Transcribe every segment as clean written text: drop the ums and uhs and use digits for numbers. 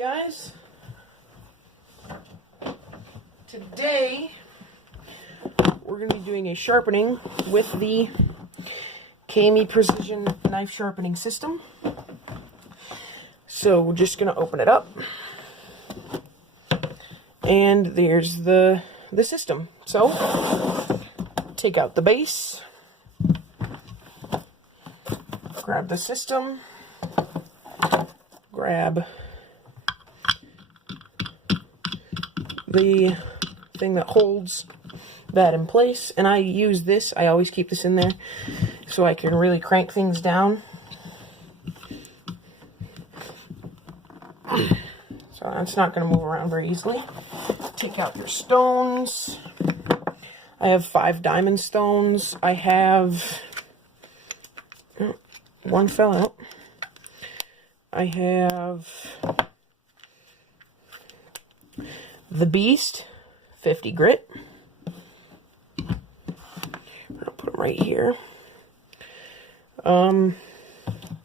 Guys, today we're going to be doing a sharpening with the KME Precision Knife Sharpening System. So we're just going to open it up, and there's the system. So take out the base, grab the system, grab the thing that holds that in place, and I use this. I always keep this in there so I can really crank things down. So that's not going to move around very easily. Take out your stones. I have 5 diamond stones. I have one fell out. I have the Beast 50 grit. I'll put them right here.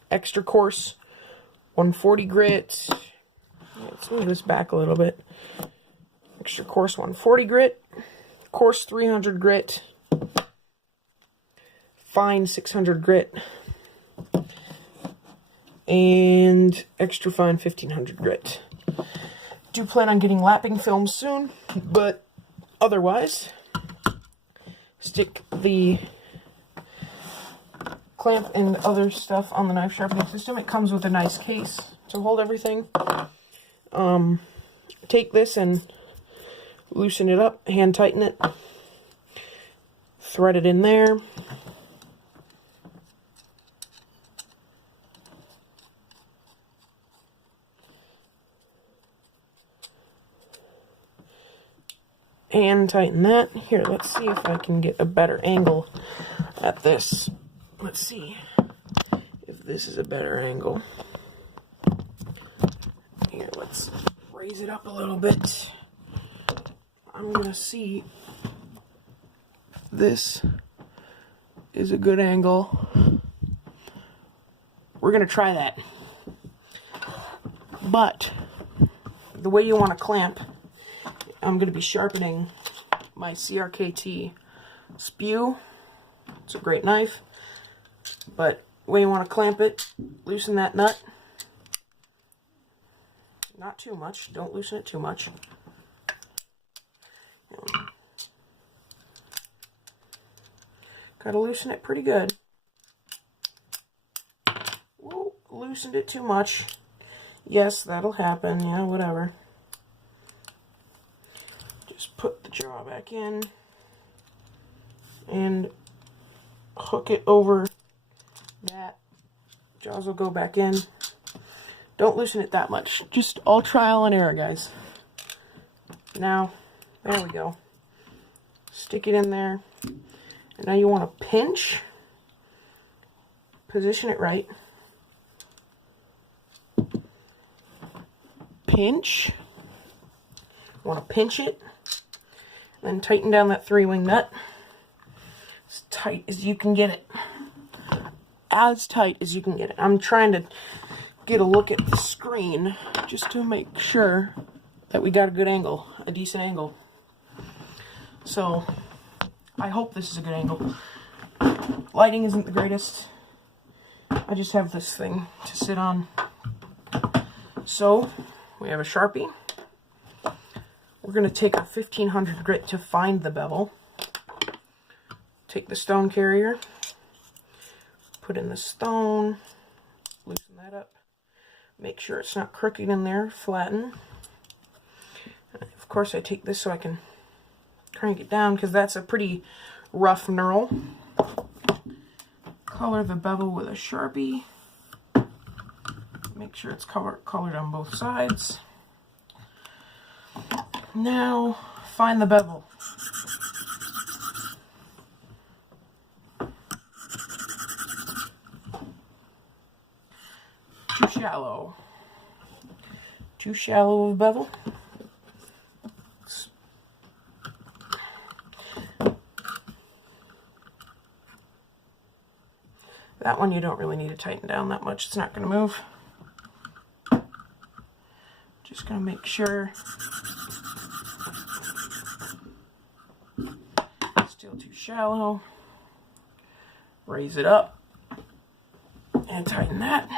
Extra coarse 140 grit. Let's move this back a little bit. Extra coarse 140 grit, coarse 300 grit, fine 600 grit, and extra fine 1500 grit. Do plan on getting lapping film soon, but otherwise, stick the clamp and other stuff on the knife sharpening system. It comes with a nice case to hold everything. Take this and loosen it up, hand tighten it, thread it in there. And tighten that. Here, let's see if I can get a better angle at this. Let's see if this is a better angle. Here, let's raise it up a little bit. I'm going to see if this is a good angle. We're going to try that. But the way you want to clamp, I'm going to be sharpening my CRKT S.P.E.W. It's a great knife, but the way you want to clamp it, loosen that nut. Not too much. Don't loosen it too much. Gotta loosen it pretty good. Whoa, loosened it too much. Yes, that'll happen. Yeah, whatever. Just put the jaw back in and hook it over that. Jaws will go back in. Don't loosen it that much. Just all trial and error, guys. Now, there we go. Stick it in there. And now you want to pinch. Position it right. Pinch. You want to pinch it. Then tighten down that 3-wing nut. As tight as you can get it. As tight as you can get it. I'm trying to get a look at the screen just to make sure that we got a good angle, a decent angle. So I hope this is a good angle. Lighting isn't the greatest. I just have this thing to sit on. So we have a Sharpie. We're going to take a 1500 grit to find the bevel. Take the stone carrier, put in the stone, loosen that up. Make sure it's not crooked in there, flatten. Of course, I take this so I can crank it down because that's a pretty rough knurl. Color the bevel with a Sharpie. Make sure it's colored on both sides. Now, find the bevel. Too shallow. Too shallow of a bevel. That one you don't really need to tighten down that much. It's not going to move. Just gonna make sure it's still too shallow. Raise it up and tighten that.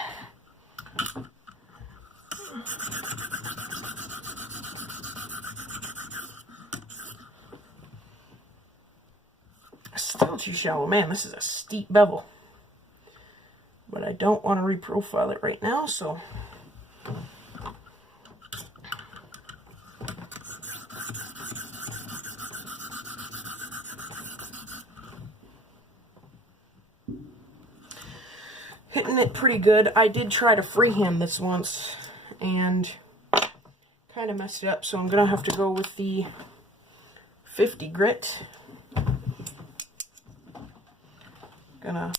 Still too shallow. Man, this is a steep bevel. But I don't want to reprofile it right now, so hitting it pretty good. I did try to freehand this once and kind of messed it up, so I'm gonna have to go with the 50 grit. Gonna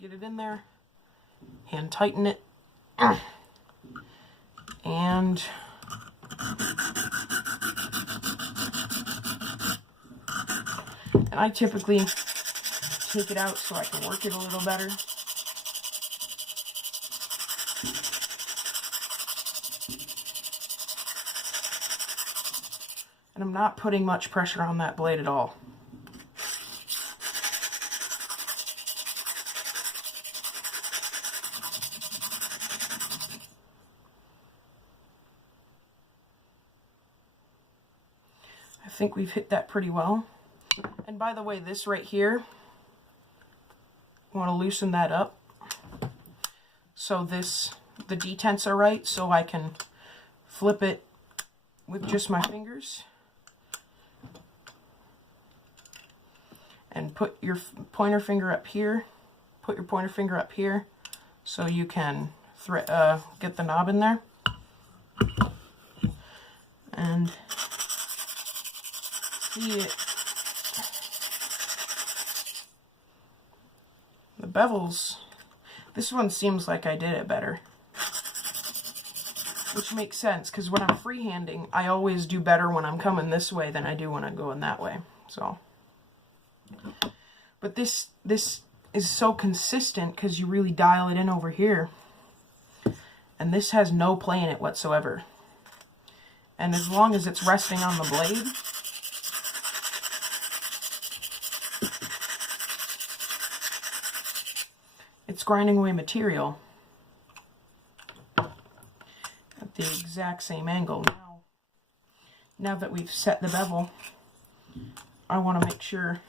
get it in there, hand tighten it, and I typically take it out so I can work it a little better. And I'm not putting much pressure on that blade at all. I think we've hit that pretty well. And by the way, this right here, I want to loosen that up so the detents are right, so I can flip it with just my fingers and put your pointer finger up here, so you can get the knob in there. And see it. The bevels, this one seems like I did it better. Which makes sense, because when I'm freehanding, I always do better when I'm coming this way than I do when I'm going that way. So, but this is so consistent because you really dial it in over here. And this has no play in it whatsoever. And as long as it's resting on the blade, it's grinding away material at the exact same angle. Now that we've set the bevel, I want to make sure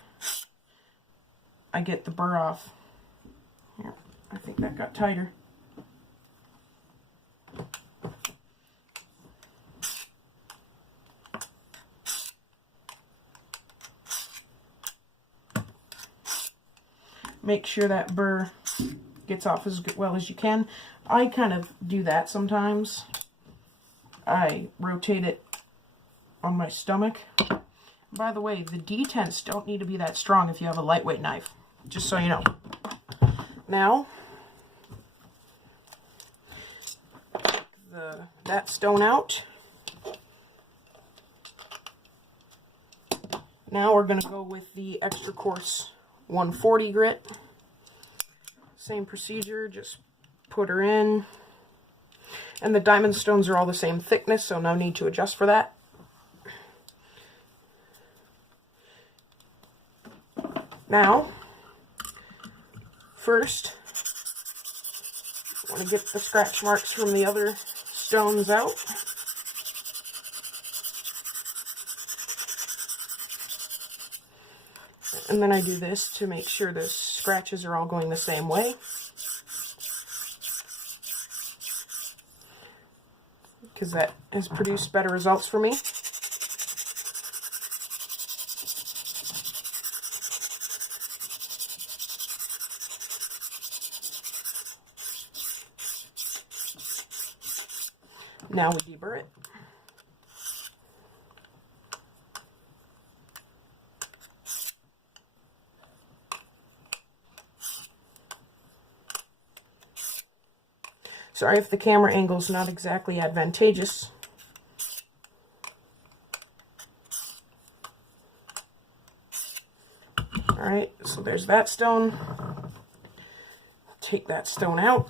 I get the burr off. Here, I think that got tighter. Make sure that burr gets off as well as you can. I kind of do that sometimes. I rotate it on my stomach. By the way, the detents don't need to be that strong if you have a lightweight knife, just so you know. Now, take that stone out. Now we're going to go with the extra coarse 140 grit. Same procedure, just put her in. And the diamond stones are all the same thickness, so no need to adjust for that. Now, first, I want to get the scratch marks from the other stones out. And then I do this to make sure the scratches are all going the same way. Because that has produced better results for me. Now we deburr it. Sorry if the camera angle is not exactly advantageous. Alright, so there's that stone. Take that stone out.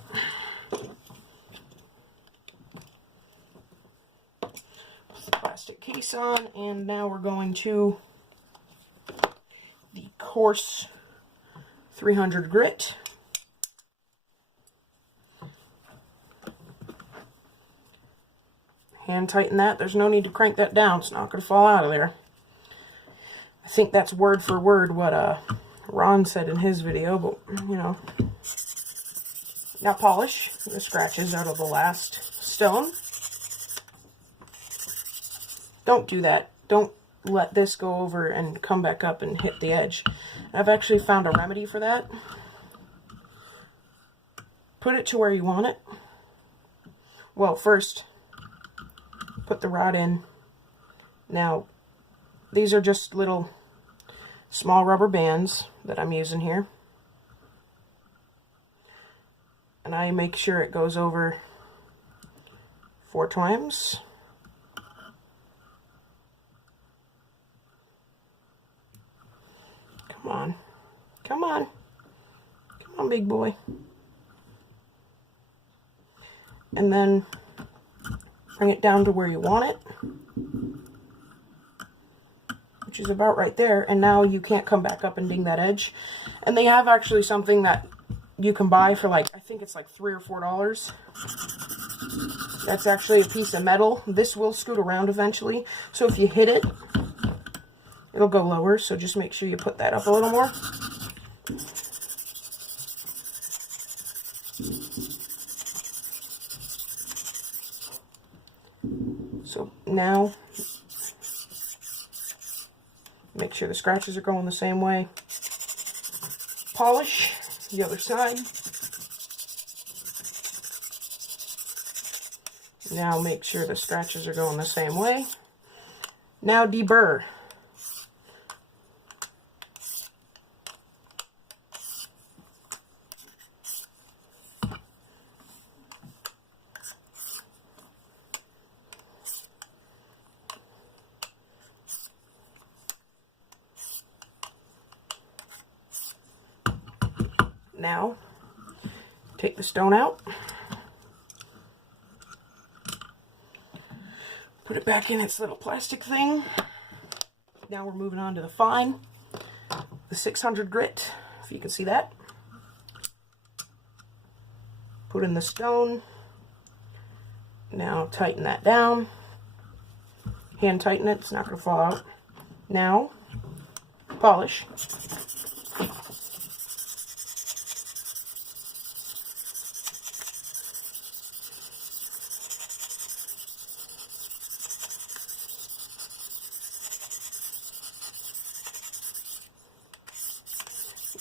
Put the plastic case on, and now we're going to the coarse 300 grit. Hand tighten that. There's no need to crank that down. It's not going to fall out of there. I think that's word for word what Ron said in his video, but, you know. Now polish the scratches out of the last stone. Don't do that. Don't let this go over and come back up and hit the edge. I've actually found a remedy for that. Put it to where you want it. Well, first, put the rod in. Now, these are just little small rubber bands that I'm using here. And I make sure it goes over 4 times. Come on. Come on. Come on, big boy. And then bring it down to where you want it, which is about right there. And now you can't come back up and ding that edge. And they have actually something that you can buy for, like, I think it's like $3 or $4. That's actually a piece of metal. This will scoot around eventually, so if you hit it, it'll go lower. So just make sure you put that up a little more. So now, make sure the scratches are going the same way. Polish the other side. Now make sure the scratches are going the same way. Now deburr. Now, take the stone out, put it back in its little plastic thing. Now we're moving on to the fine, the 600 grit, if you can see that. Put in the stone. Now tighten that down. Hand tighten it, it's not going to fall out. Now, polish.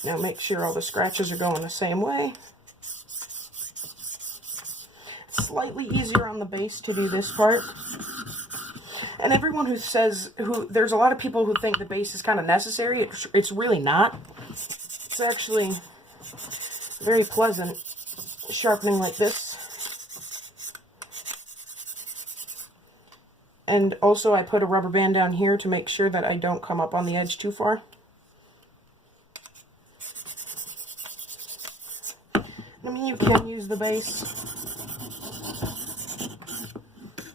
Now make sure all the scratches are going the same way. It's slightly easier on the base to do this part. And everyone who says, there's a lot of people who think the base is kind of necessary. It's really not. It's actually very pleasant sharpening like this. And also I put a rubber band down here to make sure that I don't come up on the edge too far. I mean, you can use the base.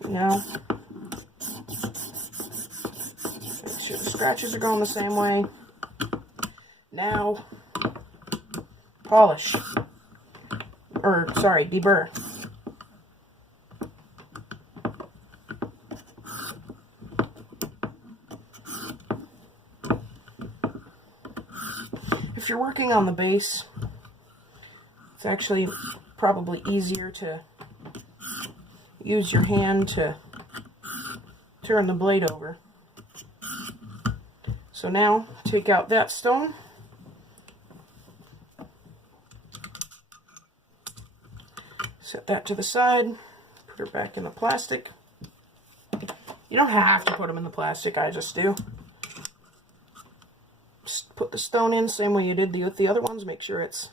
Now, make sure the scratches are going the same way. Now, polish. Or, sorry, deburr. If you're working on the base, it's actually probably easier to use your hand to turn the blade over. So now, take out that stone. Set that to the side. Put her back in the plastic. You don't have to put them in the plastic, I just do. Just put the stone in, same way you did with the other ones. Make sure it's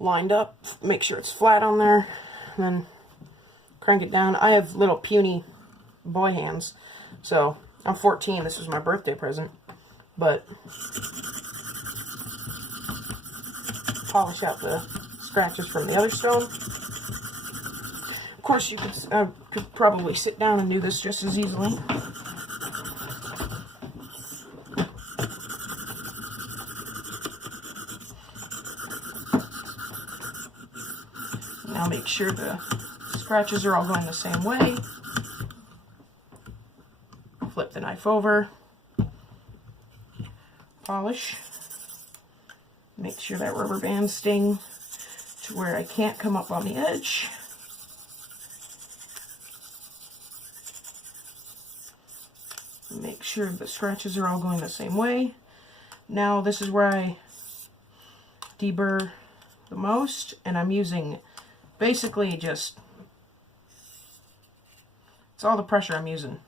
lined up, make sure it's flat on there, and then crank it down. I have little puny boy hands, so I'm 14, this was my birthday present, but polish out the scratches from the other stone. Of course, you could probably sit down and do this just as easily. Now make sure the scratches are all going the same way. Flip the knife over. Polish. Make sure that rubber band's staying to where I can't come up on the edge. Make sure the scratches are all going the same way. Now this is where I deburr the most, and I'm using basically just, it's all the pressure I'm using.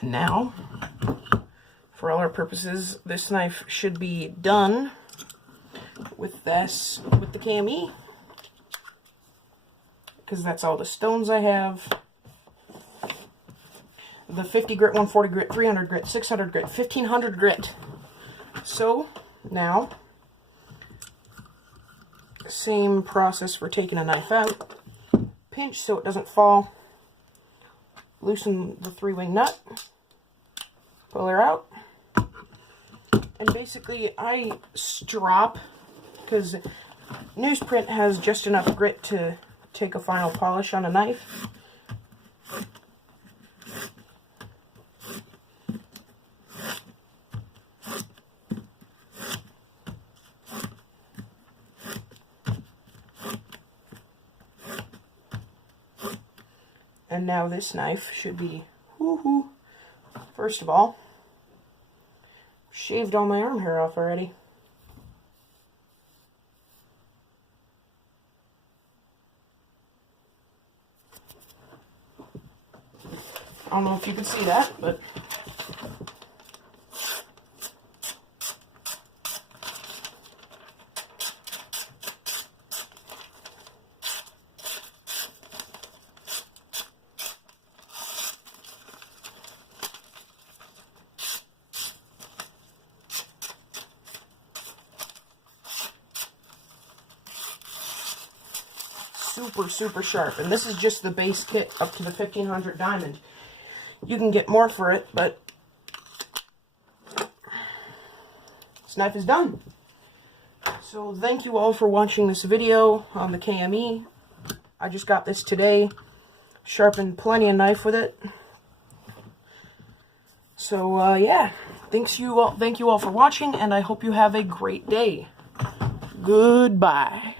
And now, for all our purposes, this knife should be done with the KME, because that's all the stones I have. The 50 grit, 140 grit, 300 grit, 600 grit, 1500 grit. So now, same process for taking a knife out. Pinch so it doesn't fall. Loosen the 3-wing nut. Pull her out. And basically I strop, because newsprint has just enough grit to take a final polish on a knife. And now this knife should be, first of all, shaved all my arm hair off already. I don't know if you can see that, but super sharp. And this is just the base kit up to the 1500 diamond. You can get more for it, but this knife is done. So thank you all for watching this video on the KME. I just got this today. Sharpened plenty of knife with it. So yeah, thank you all for watching, and I hope you have a great day. Goodbye.